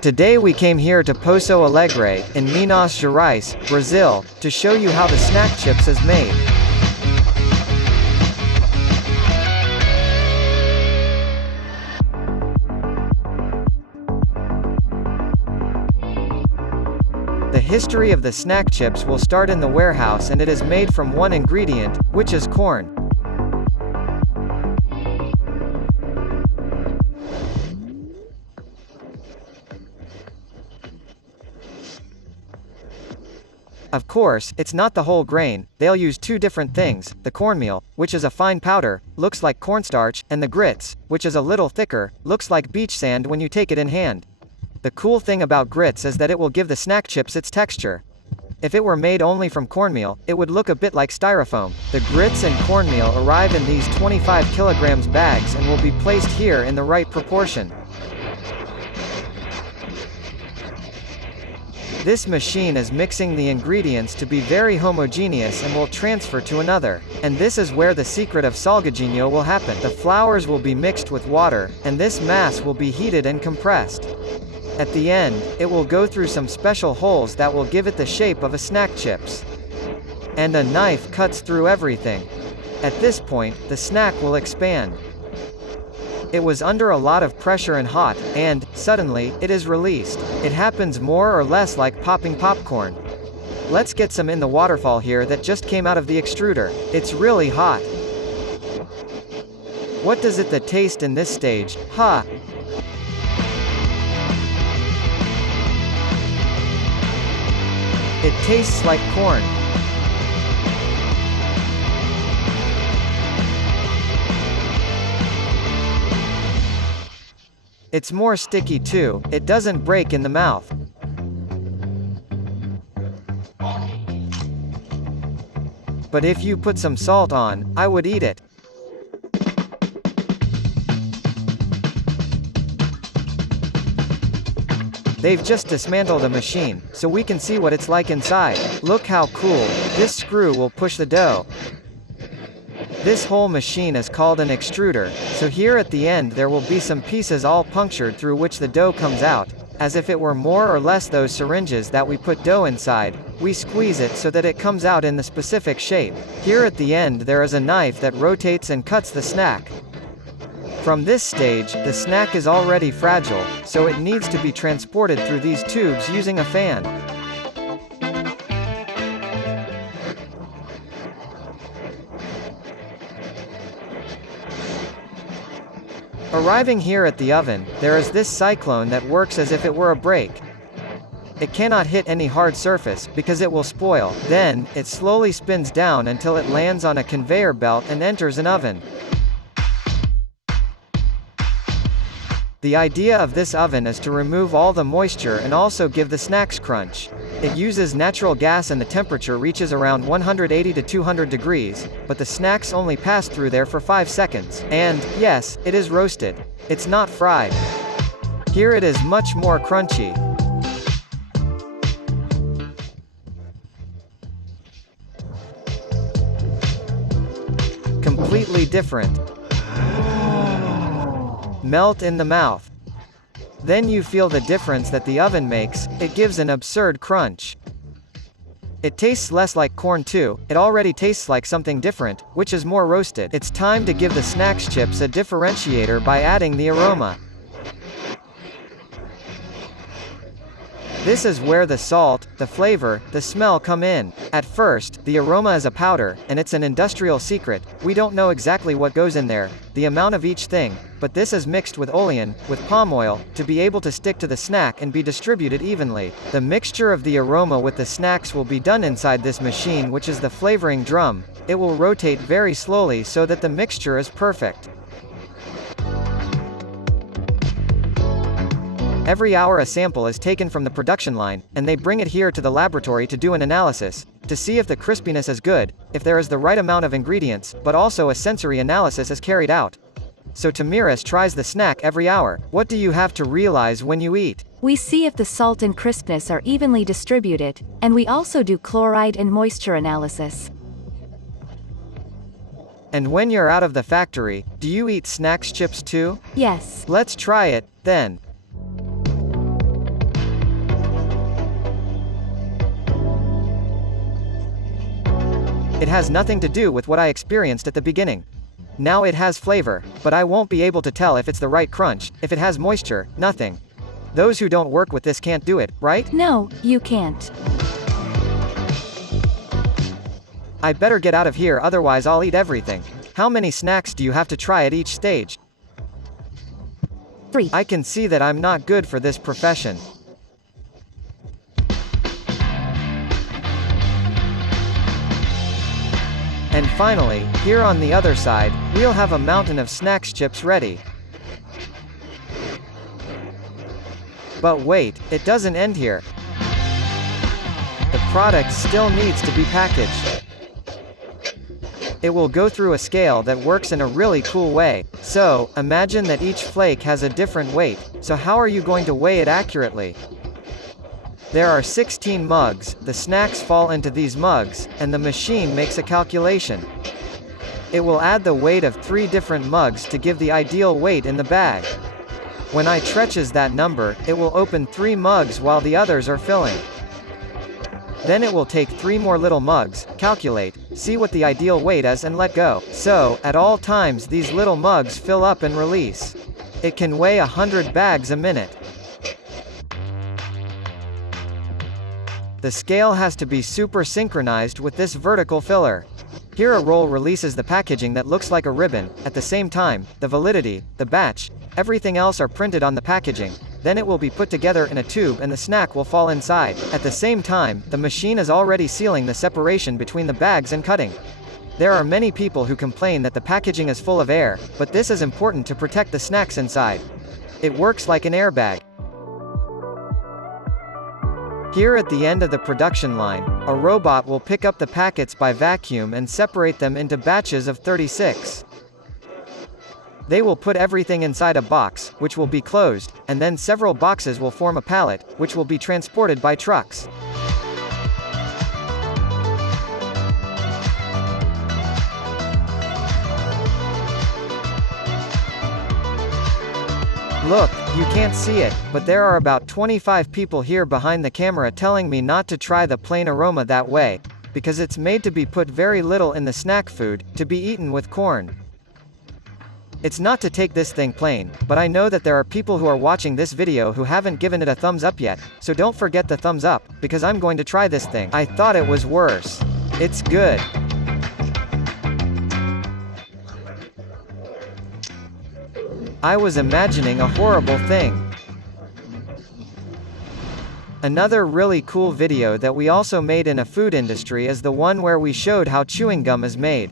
Today we came here to Poço Alegre, in Minas Gerais, Brazil, to show you how the snack chips is made. The history of the snack chips will start in the warehouse, and it is made from one ingredient, which is corn. Of course, it's not the whole grain. They'll use two different things: the cornmeal, which is a fine powder, looks like cornstarch, and the grits, which is a little thicker, looks like beach sand when you take it in hand. The cool thing about grits is that it will give the snack chips its texture. If it were made only from cornmeal, it would look a bit like styrofoam. The grits and cornmeal arrive in these 25 kilograms bags and will be placed here in the right proportion. This machine is mixing the ingredients to be very homogeneous and will transfer to another. And this is where the secret of salgadinho will happen. The flours will be mixed with water, and this mass will be heated and compressed. At the end, it will go through some special holes that will give it the shape of a snack chips. And a knife cuts through everything. At this point, the snack will expand. It was under a lot of pressure and hot, and, suddenly, it is released. It happens more or less like popping popcorn. Let's get some in the waterfall here that just came out of the extruder. It's really hot. What does it taste in this stage? Ha! It tastes like corn. It's more sticky too, it doesn't break in the mouth. But if you put some salt on, I would eat it. They've just dismantled a machine, so we can see what it's like inside. Look how cool. This screw will push the dough. This whole machine is called an extruder, so here at the end there will be some pieces all punctured through which the dough comes out, as if it were more or less those syringes that we put dough inside. We squeeze it so that it comes out in the specific shape. Here at the end there is a knife that rotates and cuts the snack. From this stage, the snack is already fragile, so it needs to be transported through these tubes using a fan. Arriving here at the oven, there is this cyclone that works as if it were a brake. It cannot hit any hard surface, because it will spoil. Then, it slowly spins down until it lands on a conveyor belt and enters an oven. The idea of this oven is to remove all the moisture and also give the snacks crunch. It uses natural gas and the temperature reaches around 180 to 200 degrees, but the snacks only pass through there for 5 seconds. And, yes, it is roasted. It's not fried. Here it is much more crunchy. Completely different. Melt in the mouth. Then you feel the difference that the oven makes. It gives an absurd crunch. It tastes less like corn too, it already tastes like something different, which is more roasted. It's time to give the snacks chips a differentiator by adding the aroma. This is where the salt, the flavor, the smell come in. At first, the aroma is a powder, and it's an industrial secret. We don't know exactly what goes in there, the amount of each thing, but this is mixed with olein, with palm oil, to be able to stick to the snack and be distributed evenly. The mixture of the aroma with the snacks will be done inside this machine, which is the flavoring drum. It will rotate very slowly so that the mixture is perfect. Every hour a sample is taken from the production line, and they bring it here to the laboratory to do an analysis, to see if the crispiness is good, if there is the right amount of ingredients, but also a sensory analysis is carried out. So Tamiris tries the snack every hour. What do you have to realize when you eat? We see if the salt and crispness are evenly distributed, and we also do chloride and moisture analysis. And when you're out of the factory, do you eat snacks chips too? Yes. Let's try it, then. It has nothing to do with what I experienced at the beginning. Now it has flavor, but I won't be able to tell if it's the right crunch, if it has moisture, nothing. Those who don't work with this can't do it, right? No, you can't. I better get out of here, otherwise I'll eat everything. How many snacks do you have to try at each stage? 3. I can see that I'm not good for this profession. And finally, here on the other side, we'll have a mountain of snacks chips ready. But wait, it doesn't end here. The product still needs to be packaged. It will go through a scale that works in a really cool way. So, imagine that each flake has a different weight, so how are you going to weigh it accurately? There are 16 mugs, the snacks fall into these mugs, and the machine makes a calculation. It will add the weight of 3 different mugs to give the ideal weight in the bag. When I stretches that number, it will open 3 mugs while the others are filling. Then it will take 3 more little mugs, calculate, see what the ideal weight is and let go. So, at all times these little mugs fill up and release. It can weigh 100 bags a minute. The scale has to be super synchronized with this vertical filler. Here a roll releases the packaging that looks like a ribbon, at the same time, the validity, the batch, everything else are printed on the packaging. Then it will be put together in a tube and the snack will fall inside. At the same time, the machine is already sealing the separation between the bags and cutting. There are many people who complain that the packaging is full of air, but this is important to protect the snacks inside. It works like an airbag. Here at the end of the production line, a robot will pick up the packets by vacuum and separate them into batches of 36. They will put everything inside a box, which will be closed, and then several boxes will form a pallet, which will be transported by trucks. Look, you can't see it, but there are about 25 people here behind the camera telling me not to try the plain aroma that way, because it's made to be put very little in the snack food, to be eaten with corn. It's not to take this thing plain, but I know that there are people who are watching this video who haven't given it a thumbs up yet, so don't forget the thumbs up, because I'm going to try this thing. I thought it was worse. It's good. I was imagining a horrible thing. Another really cool video that we also made in a food industry is the one where we showed how chewing gum is made.